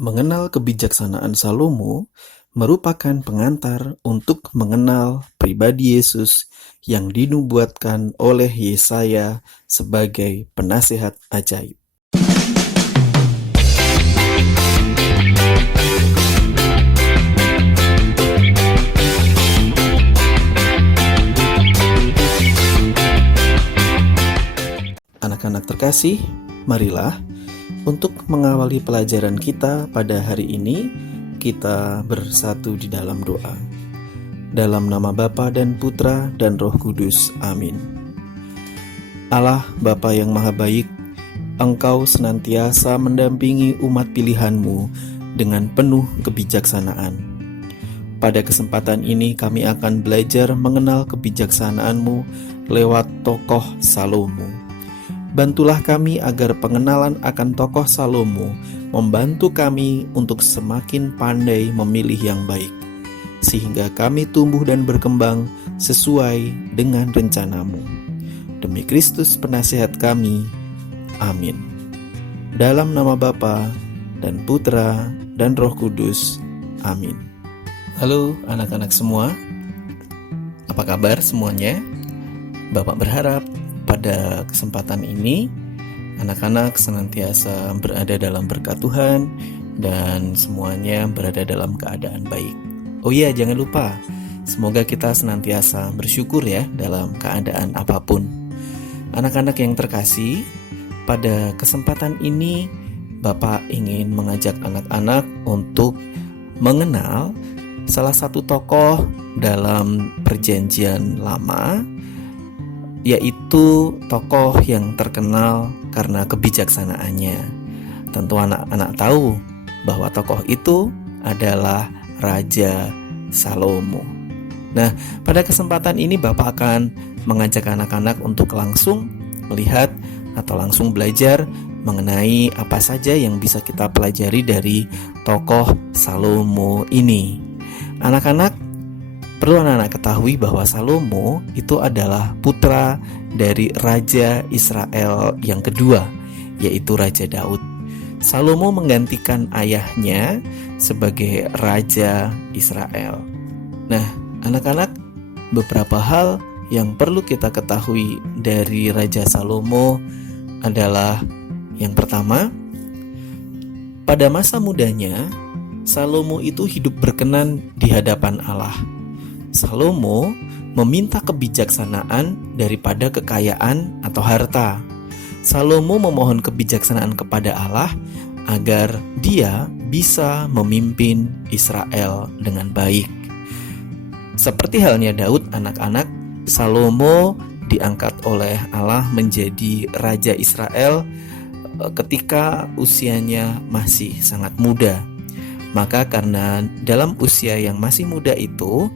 Mengenal kebijaksanaan Salomo merupakan pengantar untuk mengenal pribadi Yesus yang dinubuatkan oleh Yesaya sebagai penasehat ajaib. Anak-anak terkasih, marilah untuk mengawali pelajaran kita pada hari ini, kita bersatu di dalam doa. Dalam nama Bapa dan Putra dan Roh Kudus. Amin. Allah Bapa yang Maha Baik, Engkau senantiasa mendampingi umat pilihan-Mu dengan penuh kebijaksanaan. Pada kesempatan ini kami akan belajar mengenal kebijaksanaan-Mu lewat tokoh Salomo. Bantulah kami agar pengenalan akan tokoh Salomo membantu kami untuk semakin pandai memilih yang baik, sehingga kami tumbuh dan berkembang sesuai dengan rencana-Mu. Demi Kristus penasihat kami. Amin. Dalam nama Bapa dan Putra dan Roh Kudus. Amin. Halo anak-anak semua, apa kabar semuanya? Bapak berharap pada kesempatan ini, anak-anak senantiasa berada dalam berkat Tuhan dan semuanya berada dalam keadaan baik. Oh iya, jangan lupa, semoga kita senantiasa bersyukur ya dalam keadaan apapun. Anak-anak yang terkasih, pada kesempatan ini Bapak ingin mengajak anak-anak untuk mengenal salah satu tokoh dalam Perjanjian Lama, yaitu tokoh yang terkenal karena kebijaksanaannya. Tentu anak-anak tahu bahwa tokoh itu adalah Raja Salomo. Nah, pada kesempatan ini Bapak akan mengajak anak-anak untuk langsung melihat atau langsung belajar mengenai apa saja yang bisa kita pelajari dari tokoh Salomo ini. Anak-anak, perlu anak-anak ketahui bahwa Salomo itu adalah putra dari Raja Israel yang kedua, yaitu Raja Daud. Salomo menggantikan ayahnya sebagai Raja Israel. Nah, anak-anak, beberapa hal yang perlu kita ketahui dari Raja Salomo adalah yang pertama, pada masa mudanya, Salomo itu hidup berkenan di hadapan Allah. Salomo meminta kebijaksanaan daripada kekayaan atau harta. Salomo memohon kebijaksanaan kepada Allah agar dia bisa memimpin Israel dengan baik. Seperti halnya Daud, anak-anak, Salomo diangkat oleh Allah menjadi Raja Israel ketika usianya masih sangat muda. Maka karena dalam usia yang masih muda itu,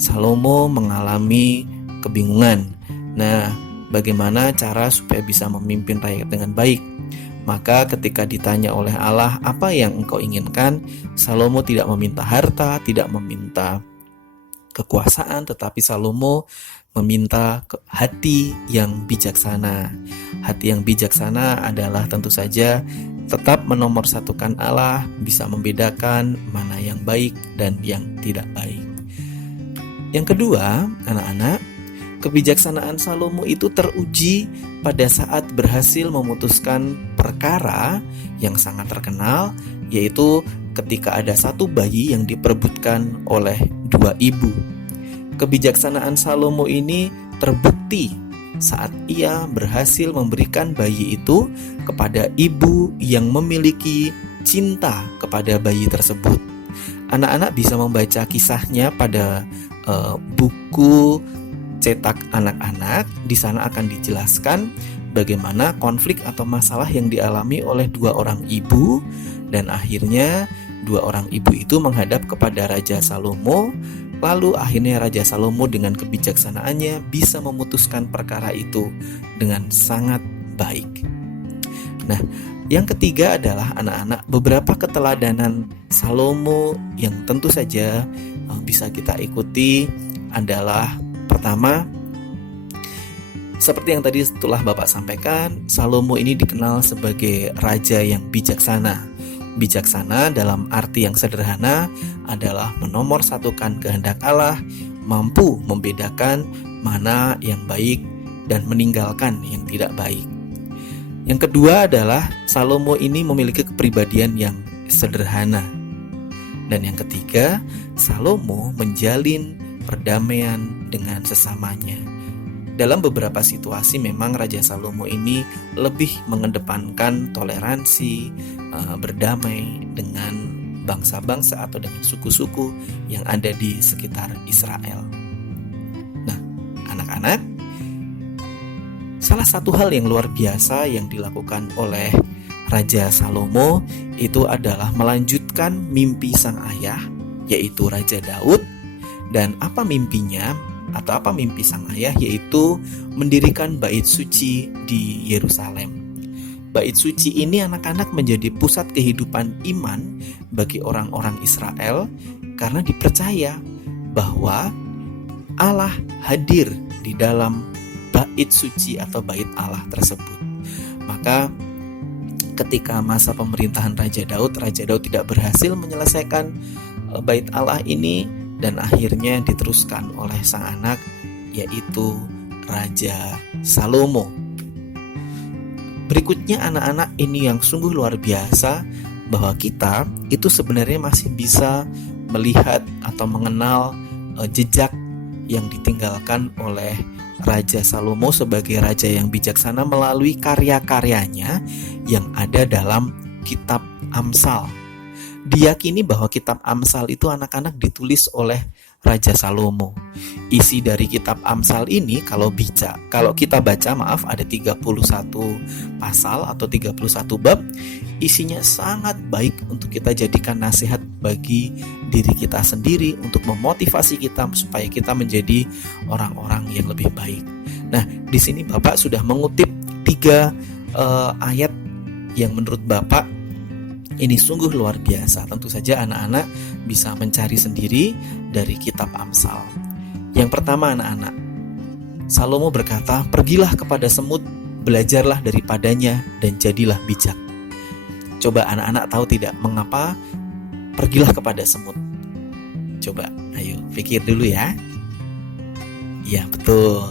Salomo mengalami kebingungan. Nah, bagaimana cara supaya bisa memimpin rakyat dengan baik? Maka ketika ditanya oleh Allah, apa yang engkau inginkan? Salomo tidak meminta harta, tidak meminta kekuasaan, tetapi Salomo meminta hati yang bijaksana. Hati yang bijaksana adalah tentu saja tetap menomorsatukan Allah, bisa membedakan mana yang baik dan yang tidak baik. Yang kedua, anak-anak, kebijaksanaan Salomo itu teruji pada saat berhasil memutuskan perkara yang sangat terkenal, yaitu ketika ada satu bayi yang diperebutkan oleh dua ibu. Kebijaksanaan Salomo ini terbukti saat ia berhasil memberikan bayi itu kepada ibu yang memiliki cinta kepada bayi tersebut. Anak-anak bisa membaca kisahnya pada buku cetak anak-anak. Di sana akan dijelaskan bagaimana konflik atau masalah yang dialami oleh dua orang ibu, dan akhirnya dua orang ibu itu menghadap kepada Raja Salomo. Lalu akhirnya Raja Salomo dengan kebijaksanaannya bisa memutuskan perkara itu dengan sangat baik. Nah, yang ketiga adalah anak-anak, beberapa keteladanan Salomo yang tentu saja bisa kita ikuti adalah pertama, seperti yang tadi setelah Bapak sampaikan, Salomo ini dikenal sebagai raja yang bijaksana. Bijaksana dalam arti yang sederhana adalah menomorsatukan kehendak Allah, mampu membedakan mana yang baik dan meninggalkan yang tidak baik. Yang kedua adalah Salomo ini memiliki kepribadian yang sederhana. Dan yang ketiga, Salomo menjalin perdamaian dengan sesamanya. Dalam beberapa situasi memang Raja Salomo ini lebih mengedepankan toleransi, berdamai dengan bangsa-bangsa atau dengan suku-suku yang ada di sekitar Israel. Nah, anak-anak, salah satu hal yang luar biasa yang dilakukan oleh Raja Salomo itu adalah melanjutkan mimpi sang ayah, yaitu Raja Daud. Dan apa mimpinya? Atau apa mimpi sang ayah? Yaitu mendirikan bait suci di Yerusalem. Bait suci ini anak-anak menjadi pusat kehidupan iman bagi orang-orang Israel karena dipercaya bahwa Allah hadir di dalam bait suci atau bait Allah tersebut. Maka ketika masa pemerintahan Raja Daud tidak berhasil menyelesaikan bait Allah ini, dan akhirnya diteruskan oleh sang anak, yaitu Raja Salomo. Berikutnya anak-anak, ini yang sungguh luar biasa, bahwa kita itu sebenarnya masih bisa melihat atau mengenal jejak yang ditinggalkan oleh Raja Salomo sebagai raja yang bijaksana melalui karya-karyanya yang ada dalam kitab Amsal. Diyakini bahwa kitab Amsal itu anak-anak ditulis oleh Raja Salomo. Isi dari kitab Amsal ini kalau kita baca ada 31 pasal atau 31 bab. Isinya sangat baik untuk kita jadikan nasihat bagi diri kita sendiri, untuk memotivasi kita supaya kita menjadi orang-orang yang lebih baik. Nah, di sini Bapak sudah mengutip 3 ayat yang menurut Bapak ini sungguh luar biasa. Tentu saja anak-anak bisa mencari sendiri dari kitab Amsal. Yang pertama anak-anak, Salomo berkata, "Pergilah kepada semut, belajarlah daripadanya dan jadilah bijak." Coba anak-anak tahu tidak mengapa pergilah kepada semut? Coba, ayo pikir dulu ya. Ya betul.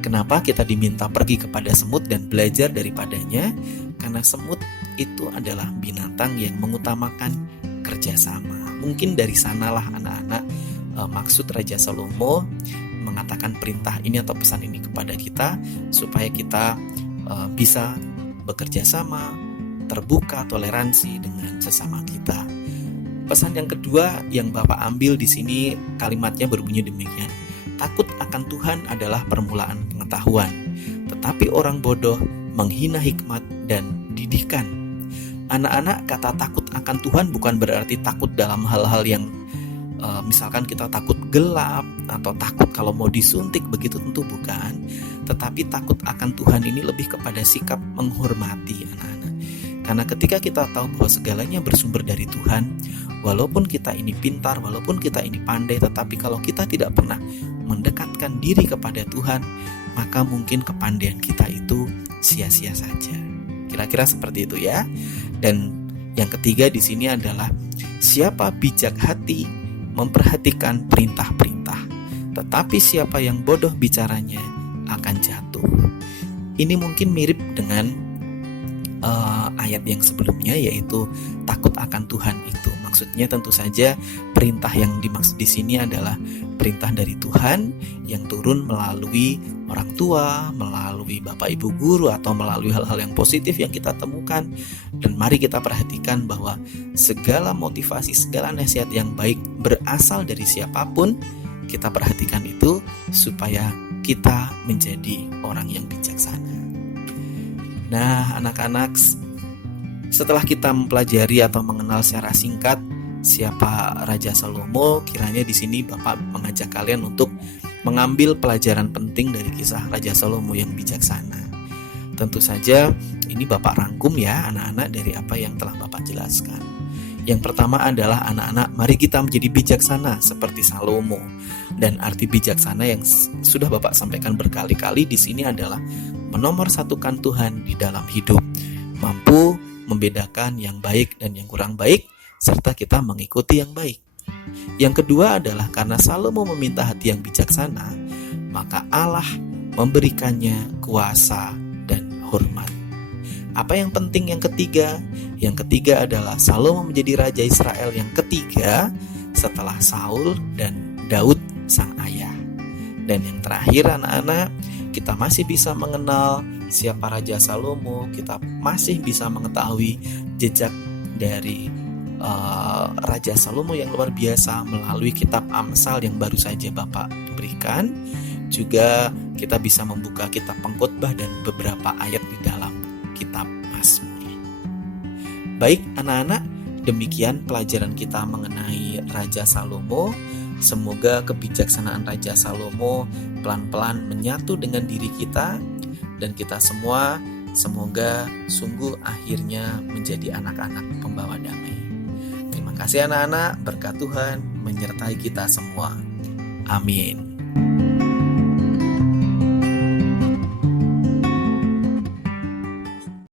Kenapa kita diminta pergi kepada semut dan belajar daripadanya? Karena semut itu adalah binatang yang mengutamakan kerjasama. Mungkin dari sanalah anak-anak maksud Raja Salomo mengatakan perintah ini atau pesan ini kepada kita supaya kita bisa bekerja sama, terbuka, toleransi dengan sesama kita. Pesan yang kedua yang Bapak ambil di sini kalimatnya berbunyi demikian. Takut akan Tuhan adalah permulaan pengetahuan, tetapi orang bodoh menghina hikmat dan didikan. Anak-anak, kata takut akan Tuhan bukan berarti takut dalam hal-hal yang misalkan kita takut gelap atau takut kalau mau disuntik, begitu tentu bukan. Tetapi takut akan Tuhan ini lebih kepada sikap menghormati anak-anak. Karena ketika kita tahu bahwa segalanya bersumber dari Tuhan, walaupun kita ini pintar, walaupun kita ini pandai, tetapi kalau kita tidak pernah mendekatkan diri kepada Tuhan, maka mungkin kepandaian kita itu sia-sia saja. Kira-kira seperti itu ya. Dan yang ketiga di sini adalah siapa bijak hati memperhatikan perintah-perintah, tetapi siapa yang bodoh bicaranya akan jatuh. Ini mungkin mirip dengan ayat yang sebelumnya, yaitu takut akan Tuhan itu. Maksudnya tentu saja perintah yang dimaksud di sini adalah perintah dari Tuhan yang turun melalui orang tua, melalui bapak ibu guru, atau melalui hal-hal yang positif yang kita temukan. Dan mari kita perhatikan bahwa segala motivasi, segala nasihat yang baik berasal dari siapapun. Kita perhatikan itu supaya kita menjadi orang yang bijaksana. Nah, anak-anak, setelah kita mempelajari atau mengenal secara singkat siapa Raja Salomo, kiranya di sini Bapak mengajak kalian untuk mengambil pelajaran penting dari kisah Raja Salomo yang bijaksana. Tentu saja ini Bapak rangkum ya anak-anak dari apa yang telah Bapak jelaskan. Yang pertama adalah anak-anak, mari kita menjadi bijaksana seperti Salomo. Dan arti bijaksana yang sudah Bapak sampaikan berkali-kali di sini adalah menomorsatukan Tuhan di dalam hidup, mampu membedakan yang baik dan yang kurang baik, serta kita mengikuti yang baik. Yang kedua adalah karena Salomo meminta hati yang bijaksana, maka Allah memberikannya kuasa dan hormat. Apa yang penting yang ketiga? Yang ketiga adalah Salomo menjadi raja Israel yang ketiga setelah Saul dan Daud sang ayah. Dan yang terakhir anak-anak, kita masih bisa mengenal siapa Raja Salomo, kita masih bisa mengetahui jejak dari Raja Salomo yang luar biasa melalui kitab Amsal yang baru saja Bapak berikan. Juga kita bisa membuka kitab Pengkhotbah dan beberapa ayat di dalam kitab Mazmur. Baik anak-anak, demikian pelajaran kita mengenai Raja Salomo. Semoga kebijaksanaan Raja Salomo pelan-pelan menyatu dengan diri kita, dan kita semua semoga sungguh akhirnya menjadi anak-anak pembawa damai. Terima kasih anak-anak, berkat Tuhan menyertai kita semua. Amin.